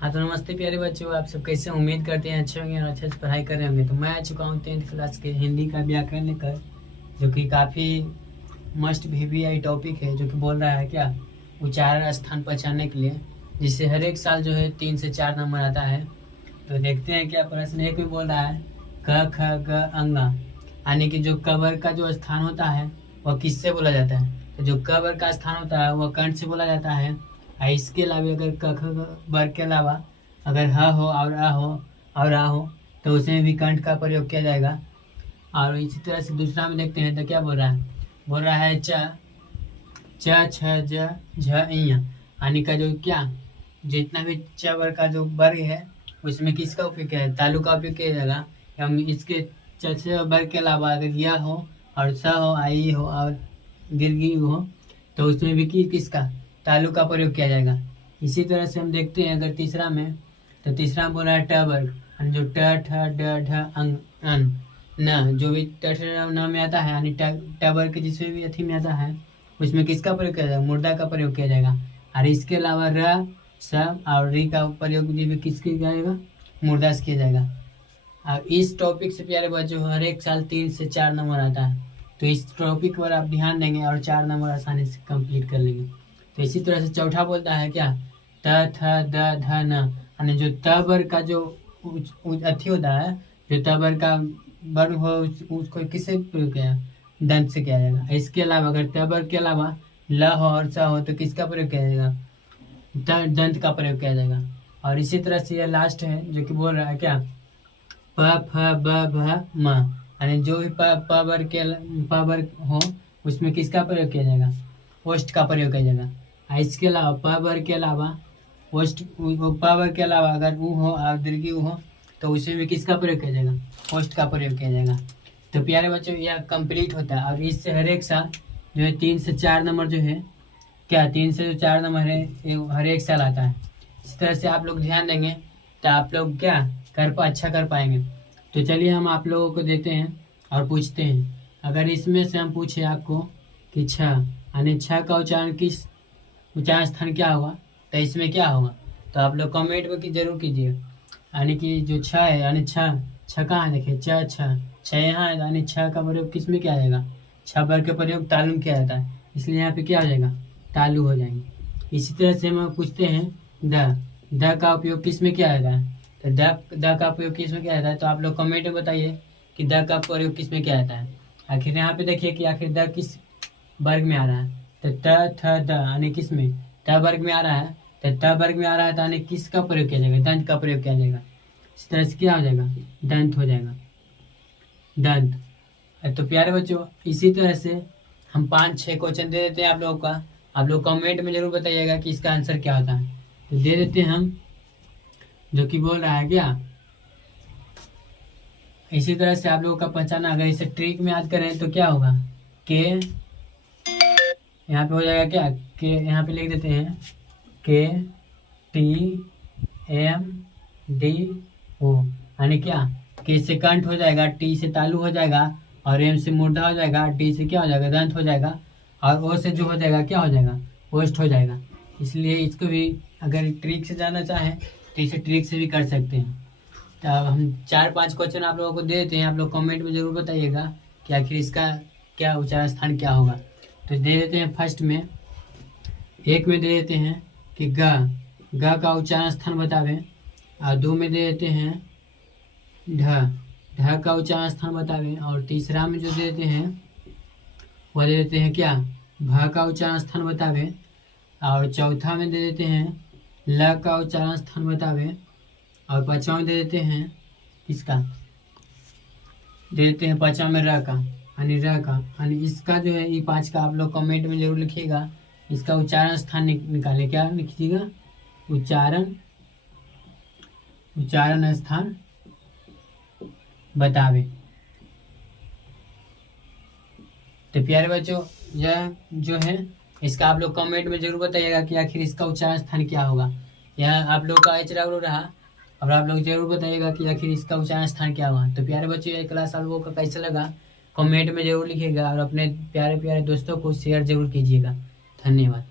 हाँ तो नमस्ते प्यारे बच्चों, आप सब कैसे उम्मीद करते हैं अच्छे होंगे और अच्छे से पढ़ाई कर रहे होंगे। तो मैं आ चुका हूँ 10th क्लास के हिंदी का व्याकरण लेकर, जो कि काफ़ी मस्ट VVI टॉपिक है, जो कि बोल रहा है क्या उच्चारण स्थान पहचानने के लिए, जिससे हर एक साल जो है 3 से 4 नंबर आता है। तो देखते हैं क्या प्रश्न एक में बोल रहा है क ख ग अंगा, यानी कि जो कबर का जो स्थान होता है वह किससे बोला जाता है। तो जो कबर का स्थान होता है वह कंठ से बोला जाता है। और इसके अलावा अगर क ख वर्ग के अलावा अगर ह हो और अ हो और आ हो तो उसमें भी कंठ का प्रयोग किया जाएगा। और इसी तरह से दूसरा में देखते हैं तो क्या बोल रहा है च छ ज झ इ, यानी का जो क्या जितना भी च वर्ग का जो वर्ग है उसमें किसका उपयोग किया है, तालु का उपयोग किया जाएगा। हम इसके च वर्ग के अलावा अगर यह हो और स हो आई हो और दीर्घ हो तो उसमें भी किसका तालु का प्रयोग किया जाएगा। इसी तरह से हम देखते हैं अगर तीसरा में, तो तीसरा में बोला है ट वर्ग, जो ट ठ ड ढ अंग अन न, जो भी ट ठ न में आता है यानी ट वर्ग के जिसमें भी अथी में आता है उसमें किसका प्रयोग किया जाएगा, मुर्दा का प्रयोग किया जाएगा। और इसके अलावा र स और री का प्रयोग भी किसके किया जाएगा, मुर्दा से किया जाएगा। अब इस टॉपिक से प्यारे बच्चों हर एक साल 3 से 4 नंबर आता है, तो इस टॉपिक पर आप ध्यान देंगे और 4 नंबर आसानी से कंप्लीट कर लेंगे। तो इसी तरह से चौथा बोलता है क्या त थ द ध न, यानी जो त वर्ग का जो अथी होता है, जो त वर्ग का वर्ग हो उसको किससे प्रयोग किया, दंत से किया जाएगा। इसके अलावा अगर त वर्ग के अलावा ल हो और स हो तो किसका प्रयोग किया जाएगा, दंत का प्रयोग किया जाएगा। और इसी तरह से यह लास्ट है जो कि बोल रहा है क्या प फ ब भ म, यानी जो भी प वर्ग हो उसमें किसका प्रयोग किया जाएगा, ओष्ठ का प्रयोग किया जाएगा। इसके अलावा प वर्ग के अलावा ओष्ठ प वर्ग के अलावा अगर उ हो और दीर्घ उ हो तो उसमें भी किसका प्रयोग किया जाएगा, ओष्ठ का प्रयोग किया जाएगा। तो प्यारे बच्चों यह कंप्लीट होता है और इससे हर एक साल जो है 3 से 4 नंबर जो है क्या 3 से जो 4 नंबर है हर एक साल आता है। इस तरह से आप लोग ध्यान देंगे तो आप लोग क्या अच्छा कर पाएंगे। तो चलिए हम आप लोगों को देते हैं और पूछते हैं, अगर इसमें से हम पूछे आपको कि छ यानी छ का उच्चारण स्थान क्या होगा, तो इसमें क्या होगा, तो आप लोग कमेंट में जरूर कीजिए। यानी कि जो छ है यानी छ कहाँ है, देखिए छ यहाँ है, यानी छ का प्रयोग किस में किया जाएगा, छ वर्ग का प्रयोग तालु में किया जाता है, इसलिए यहाँ पे क्या हो जाएगा, तालु हो जाएंगे। इसी तरह से हम पूछते हैं द का उपयोग किस में किया जाता है, तो द का प्रयोग किस में किया जाता है, तो आप लोग कमेंट में बताइए कि द का प्रयोग किस में किया जाता है। आखिर यहाँ पे देखिए कि आखिर द किस वर्ग में आ रहा है, तो त थ द यानी किस में त वर्ग में आ रहा है, तो त वर्ग में आ रहा है तो यानी किसका प्रयोग किया जाएगा, दंत का प्रयोग किया जाएगा। इस तरह से क्या हो जाएगा, दंत हो जाएगा, दंत। तो प्यारे बच्चों इसी तरह से हम 5-6 क्वेश्चन दे देते हैं आप लोगों का, आप लोग कमेंट में जरूर बताइएगा कि इसका आंसर क्या होता है। तो दे देते हैं हम, जो कि बोल रहा है क्या इसी तरह से आप लोगों का पहचाना, अगर इसे ट्रिक में याद करें तो क्या होगा, के यहाँ पे हो जाएगा क्या, के यहाँ पे लिख देते हैं के टी एम डी ओ, यानी क्या के से कंठ हो जाएगा, टी से तालु हो जाएगा और एम से मुर्दा हो जाएगा, डी से क्या हो जाएगा, दंत हो जाएगा और ओ से जो हो जाएगा क्या हो जाएगा, ओष्ठ हो जाएगा। इसलिए इसको भी अगर ट्रिक से जाना चाहें तो इसे ट्रिक से भी कर सकते हैं। तो अब हम 4-5 क्वेश्चन आप लोगों को दे देते हैं, आप लोग कमेंट में जरूर बताइएगा कि आखिर इसका क्या उच्चारण स्थान क्या होगा। तो दे देते हैं फर्स्ट में, एक में दे देते हैं कि ग का उच्चारण स्थान बतावें, और 2 में दे देते हैं ढ का उच्चारण स्थान बतावें, और तीसरा में जो दे देते हैं वह दे देते हैं क्या भ का उच्चारण स्थान बतावें, और चौथा में दे देते हैं ल का उच्चारण स्थान बतावें, और पांचवा में दे देते हैं इसका दे देते हैं पांचवा में र का यानी र का, यानी इसका जो है ये 5 का आप लोग कमेंट में जरूर लिखिएगा, इसका उच्चारण स्थान निकाले, क्या लिखिएगा, उच्चारण स्थान बतावे। तो प्यारे बच्चों यह जो है इसका आप लोग कमेंट में जरूर बताइएगा कि आखिर इसका उच्चारण स्थान क्या होगा। यह आप लोग का एच रहा और आप लोग जरूर बताइएगा कि आखिर इसका उच्चारण स्थान क्या हुआ। तो प्यारे बच्चों ये क्लास आप लोगों का कैसा लगा कमेंट में जरूर लिखिएगा और अपने प्यारे प्यारे दोस्तों को शेयर जरूर कीजिएगा। धन्यवाद।